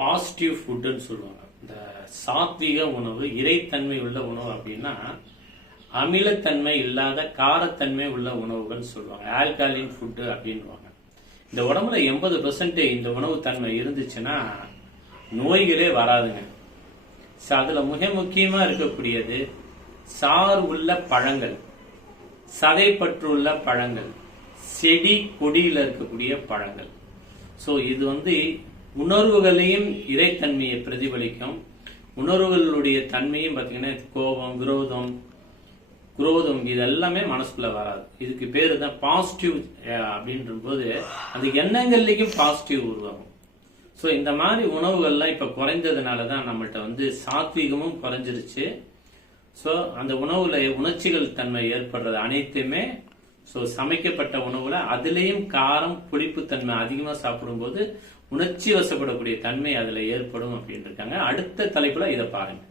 Positive ஃபுட்டுன்னு சொல்லுவாங்க. இந்த சாத்விக உணவு, இறைத்தன்மை உள்ள உணவு அப்படின்னா அமிலத்தன்மை இல்லாத காரத்தன்மை உள்ள உணவுகள் சொல்லுவாங்க. ஆல்காலின் ஃபுட்டு அப்படின்வாங்க. இந்த உடம்புல 80% இந்த உணவு தன்மை இருந்துச்சுன்னா நோய்களே வராதுங்க. அதுல மிக முக்கியமா இருக்கக்கூடியது சார் உள்ள பழங்கள், சதைப்பற்றுள்ள பழங்கள், செடி கொடியில இருக்கக்கூடிய பழங்கள். சோ இது உணர்வுகளையும் இறைத்தன்மையை பிரதிபலிக்கும். உணர்வுகளுடைய தன்மையும் பாத்தீங்கன்னா கோபம், குரோதம் இது எல்லாமே மனசுக்குள்ள வராது. இதுக்கு பேரு தான் பாசிட்டிவ் அப்படின்ற போது அந்த எண்ணங்கள்லயும் பாசிட்டிவ் உருவாகும். சோ இந்த மாதிரி உணவுகள்லாம் இப்ப குறைந்ததுனாலதான் நம்மள்ட்ட சாத்வீகமும் குறைஞ்சிருச்சு. சோ அந்த உணவுல உணர்ச்சிகள் தன்மை ஏற்படுறது அனைத்துமே சமைக்கப்பட்ட உணவுல அதுலயும் காரம், புளிப்பு தன்மை அதிகமா சாப்பிடும் போது உணர்ச்சி வசப்படக்கூடிய தன்மை அதுல ஏற்படும் அப்படின்னு இருக்காங்க. அடுத்த தலைப்புல இதை பாருங்க.